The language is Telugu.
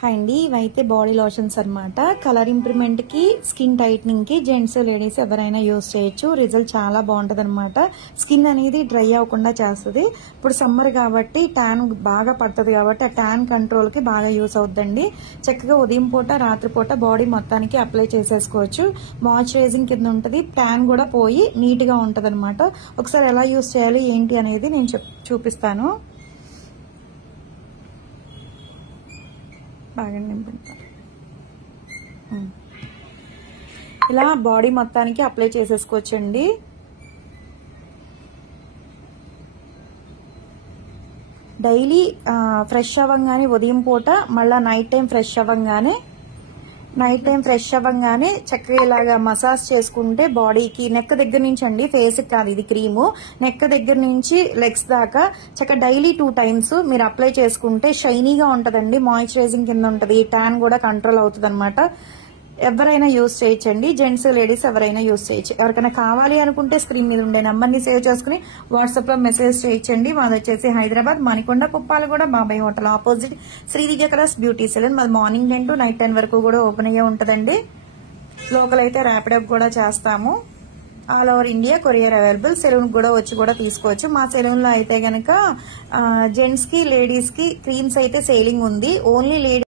హాయ్ అండి, ఇవైతే బాడీ లోషన్స్ అన్నమాట. కలర్ ఇంప్రూవ్మెంట్ కి, స్కిన్ టైట్నింగ్ కి జెంట్స్ లేడీస్ ఎవరైనా యూజ్ చేయొచ్చు. రిజల్ట్ చాలా బాగుంటది అనమాట. స్కిన్ అనేది డ్రై అవ్వకుండా చేస్తుంది. ఇప్పుడు సమ్మర్ కాబట్టి ట్యాన్ బాగా పడుతుంది కాబట్టి ఆ ట్యాన్ కంట్రోల్ కి బాగా యూజ్ అవుతుందండి. చక్కగా ఉదయం పూట రాత్రిపూట బాడీ మొత్తానికి అప్లై చేసేసుకోవచ్చు. మాయిశ్చరైజింగ్ కింద ఉంటుంది. ట్యాన్ కూడా పోయి నీట్ గా ఉంటది అనమాట. ఒకసారి ఎలా యూజ్ చేయాలి ఏంటి అనేది నేను చూపిస్తాను. బాగా నింపుతాను. ఇలా బాడీ మొత్తానికి అప్లై చేసేసుకోవచ్చండి. డైలీ ఫ్రెష్ అవ్వగానే ఉదయం పూట, మళ్ళా నైట్ టైం ఫ్రెష్ అవ్వగానే చక్కగా ఇలాగా మసాజ్ చేసుకుంటే బాడీకి నెక్ దగ్గర నుంచి అండి, ఫేస్ కాదు ఇది క్రీము, నెక్ దగ్గర నుంచి లెగ్స్ దాకా చక్కగా డైలీ 2 times మీరు అప్లై చేసుకుంటే షైనీగా ఉంటదండి. మాయిశ్చరైజింగ్ కింద ఉంటది. ట్యాన్ కూడా కంట్రోల్ అవుతుంది అనమాట. ఎవరైనా యూజ్ చేయొచ్చండి. జెంట్స్ లేడీస్ ఎవరైనా యూజ్ చేయొచ్చు. ఎవరికైనా కావాలి అనుకుంటే స్క్రీన్ మీద ఉండే నెంబర్ ని సేవ్ చేసుకుని వాట్సాప్ లో మెసేజ్ చేయొచ్చండి. మాది వచ్చేసి Hyderabad Manikonda Kuppalaguda Babai hotel opposite Shri Vijayakaras beauty salon. మాది మార్నింగ్ 10 to నైట్ 10 వరకు కూడా ఓపెన్ అయ్యే ఉంటదండి. లోకల్ అయితే ర్యాపిడప్ కూడా చేస్తాము. All over India courier available. Salon కూడా వచ్చి కూడా తీసుకోవచ్చు. మా సెలూన్ లో అయితే గనక జెంట్స్ కి లేడీస్ కి క్రీమ్స్ అయితే సేలింగ్ ఉంది. Only ladies